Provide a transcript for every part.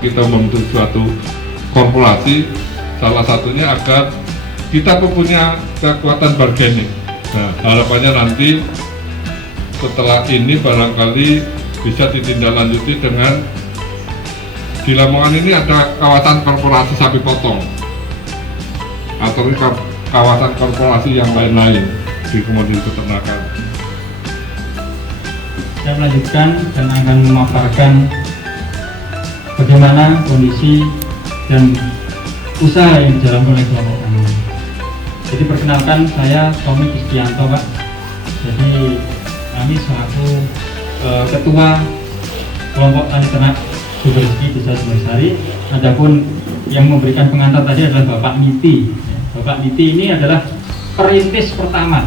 Kita membentuk suatu korporasi, salah satunya agar kita punya kekuatan bargaining. Nah, harapannya nanti setelah ini barangkali bisa ditindaklanjuti dengan di Lamongan ini ada kawasan korporasi sapi potong atau kawasan korporasi yang lain-lain di komoditi peternakan. Saya melanjutkan dan akan memaparkan bagaimana kondisi dan usaha yang dijalankan oleh kelompok kami. Jadi perkenalkan, saya Tommy Kristianto, Pak. Jadi kami selaku ketua kelompok tani ternak Sumber Rezeki Desa Sumbersari. Adapun yang memberikan pengantar tadi adalah Bapak Niti. Bapak Niti ini adalah perintis pertama,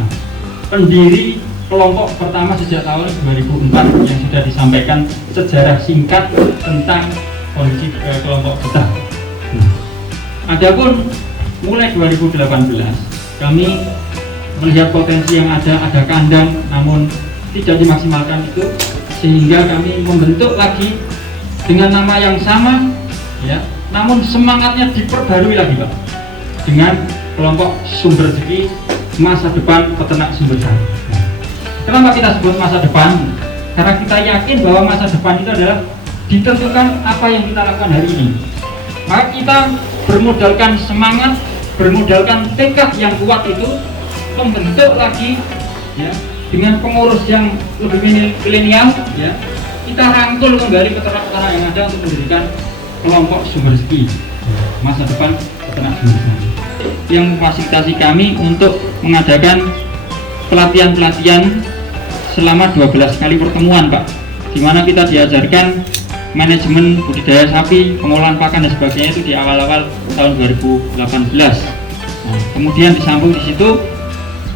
pendiri kelompok pertama sejak tahun 2004 yang sudah disampaikan sejarah singkat tentang kondisi kelompok kita. Adapun mulai 2018 kami melihat potensi yang ada kandang namun tidak dimaksimalkan itu, sehingga kami membentuk lagi dengan nama yang sama, ya, namun semangatnya diperbarui lagi, Pak, dengan kelompok Sumber Rezeki Masa Depan Peternak Sumbersari. Kenapa kita sebut masa depan? Karena kita yakin bahwa masa depan itu adalah ditentukan apa yang kita lakukan hari ini. Maka kita bermodalkan semangat, bermodalkan tekad yang kuat itu, membentuk lagi, ya, dengan pengurus yang lebih milenial, ya, kita rangkul kembali peternak-peternak yang ada untuk mendirikan kelompok Sumber Rezeki Masa Depan Peternak Sumbersari, yang memfasilitasi kami untuk mengadakan pelatihan-pelatihan selama 12 kali pertemuan, Pak, di mana kita diajarkan manajemen budidaya sapi, pengolahan pakan dan sebagainya itu di awal-awal tahun 2018. Nah, kemudian disambung di situ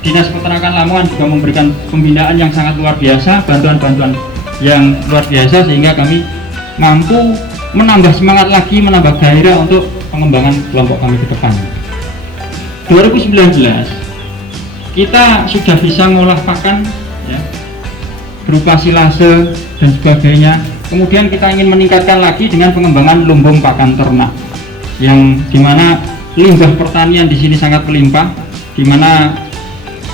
Dinas Peternakan Lamongan juga memberikan pembinaan yang sangat luar biasa, bantuan-bantuan yang luar biasa, sehingga kami mampu menambah semangat lagi, menambah gairah untuk pengembangan kelompok kami ke depan. 2019 kita sudah bisa ngolah pakan, ya, berupa silase dan sebagainya. Kemudian kita ingin meningkatkan lagi dengan pengembangan lumbung pakan ternak, yang dimana limbah pertanian di sini sangat melimpah, dimana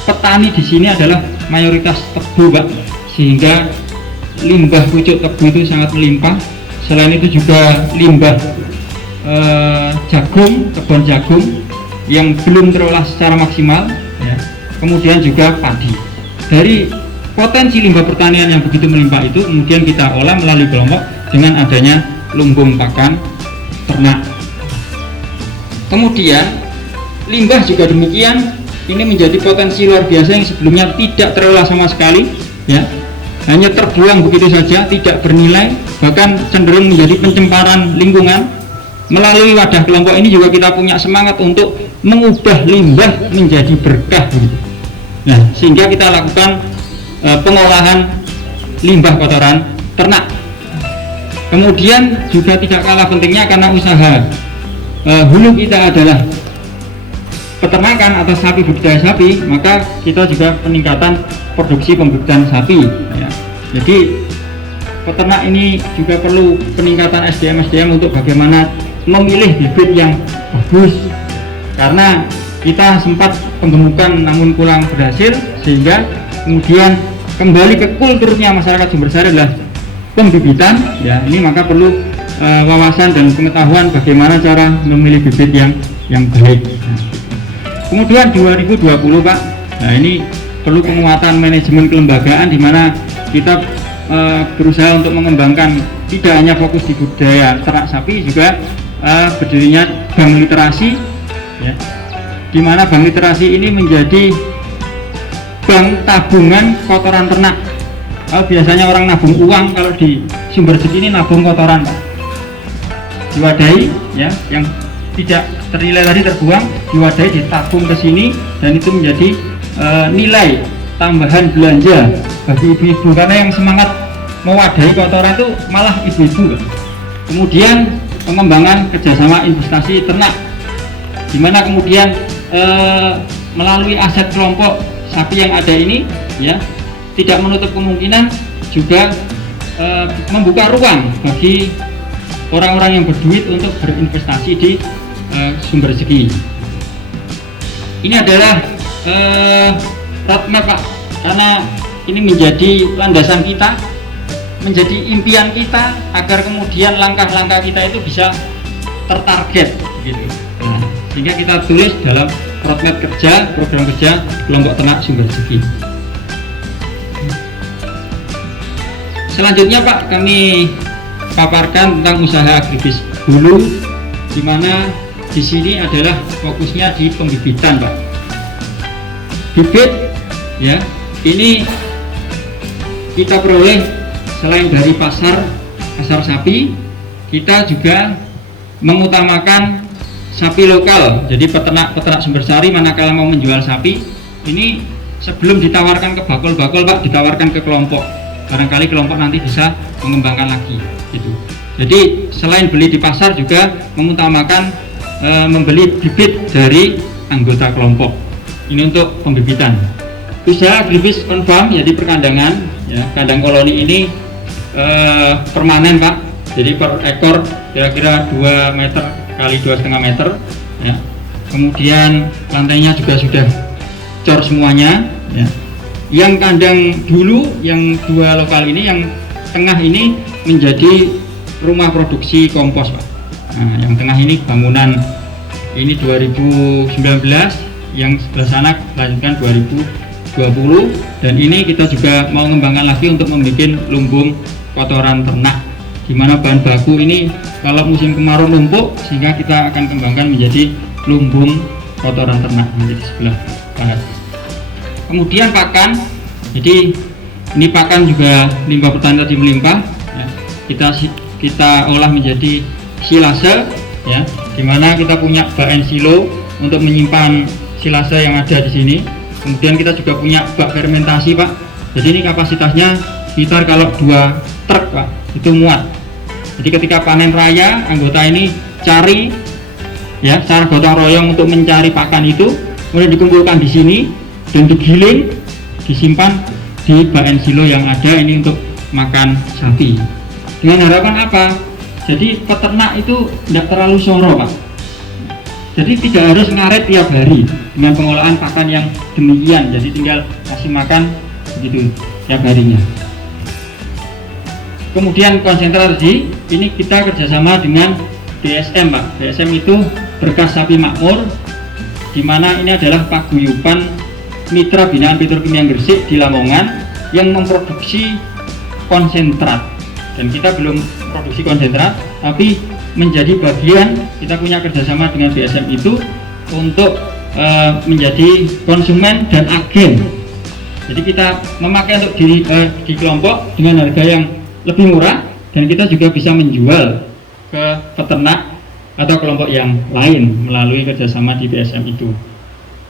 petani di sini adalah mayoritas tebu, Pak, sehingga limbah pucuk tebu itu sangat melimpah. Selain itu juga limbah jagung, kebun jagung yang belum terolah secara maksimal, ya. Kemudian juga padi. Dari potensi limbah pertanian yang begitu melimpah itu kemudian kita olah melalui kelompok dengan adanya lumbung pakan ternak. Kemudian limbah juga demikian, ini menjadi potensi luar biasa yang sebelumnya tidak terolah sama sekali, ya, hanya terbuang begitu saja, tidak bernilai, bahkan cenderung menjadi pencemparan lingkungan. Melalui wadah kelompok ini juga kita punya semangat untuk mengubah limbah menjadi berkah, gitu. Nah, sehingga kita lakukan pengolahan limbah kotoran ternak. Kemudian juga tidak kalah pentingnya, karena usaha hulu kita adalah peternakan atau sapi, budidaya sapi, maka kita juga peningkatan produksi pembibitan sapi, ya. Jadi peternak ini juga perlu peningkatan SDM untuk bagaimana memilih bibit yang bagus, karena kita sempat penggemukan namun kurang berhasil, sehingga kemudian kembali ke kulturnya masyarakat Sumbersari adalah pembibitan, ya. Ini maka perlu wawasan dan pengetahuan bagaimana cara memilih bibit yang baik. Kemudian 2020, Pak, nah ini perlu penguatan manajemen kelembagaan, di mana kita berusaha untuk mengembangkan tidak hanya fokus di budaya ternak sapi, juga berdirinya bank literasi, ya, di mana bank literasi ini menjadi bank tabungan kotoran ternak. Kalau biasanya orang nabung uang, kalau di Sumber Rezeki ini nabung kotoran, Pak, diwadahi, ya, yang tidak ternilai tadi terbuang, diwadahi, ditabung ke sini, dan itu menjadi nilai tambahan belanja bagi ibu-ibu, karena yang semangat mewadahi kotoran itu malah ibu-ibu. Kemudian pengembangan kerjasama investasi ternak, di mana kemudian melalui aset kelompok sapi yang ada ini, ya, tidak menutup kemungkinan juga membuka ruang bagi orang-orang yang berduit untuk berinvestasi di sumber rezeki. Ini adalah roadmap Pak, karena ini menjadi landasan kita, menjadi impian kita agar kemudian langkah-langkah kita itu bisa tertarget gitu. Nah, sehingga kita tulis dalam roadmap kerja, program kerja kelompok ternak sumber rezeki. Selanjutnya Pak, kami paparkan tentang usaha agribis hulu, di mana di sini adalah fokusnya di pembibitan Pak. Bibit ya, ini kita peroleh selain dari pasar sapi, kita juga mengutamakan sapi lokal. Jadi peternak sumber sari manakala mau menjual sapi, ini sebelum ditawarkan ke bakul-bakul Pak, ditawarkan ke kelompok. Barangkali kelompok nanti bisa mengembangkan lagi gitu. Jadi selain beli di pasar juga mengutamakan membeli bibit dari anggota kelompok. Ini untuk pembibitan. Usaha agribis on farm ya di perkandangan ya, kandang koloni ini permanen Pak. Jadi per ekor kira-kira 2 meter kali 2,5 meter ya. Kemudian lantainya juga sudah cor semuanya ya. Yang kandang dulu yang 2 lokal ini, yang tengah ini menjadi rumah produksi kompos Pak. Nah, yang tengah ini bangunan ini 2019, yang sebelah sana lanjutkan 2020, dan ini kita juga mau mengembangkan lagi untuk membuat lumbung kotoran ternak, di mana bahan baku ini kalau musim kemarau numpuk, sehingga kita akan kembangkan menjadi lumbung kotoran ternak menjadi sebelah barat. Kemudian pakan, jadi ini pakan juga limbah pertanian tadi melimpah ya. Kita olah menjadi silase ya, dimana kita punya bak silo untuk menyimpan silase yang ada di sini. Kemudian kita juga punya bak fermentasi Pak. Jadi ini kapasitasnya sekitar kalau 2 truk Pak, itu muat. Jadi ketika panen raya, anggota ini cari ya secara gotong royong untuk mencari pakan itu, kemudian dikumpulkan di sini dan digiling, disimpan di bak silo yang ada ini untuk makan sapi. Dengan harapan apa? Jadi peternak itu tidak terlalu soro Pak. Jadi tidak harus ngaret tiap hari dengan pengolahan pakan yang demikian. Jadi tinggal kasih makan begitu tiap harinya. Kemudian konsentrasi ini kita kerjasama dengan DSM Pak. DSM itu Berkas Sapi Makmur, di mana ini adalah paguyuban mitra binaan Petrokimia Gresik di Lamongan yang memproduksi konsentrat. Dan kita belum produksi konsentrat, tapi menjadi bagian, kita punya kerjasama dengan DSM itu untuk menjadi konsumen dan agen. Jadi kita memakai untuk di kelompok dengan harga yang lebih murah, dan kita juga bisa menjual ke peternak atau kelompok yang lain melalui kerjasama di DSM itu.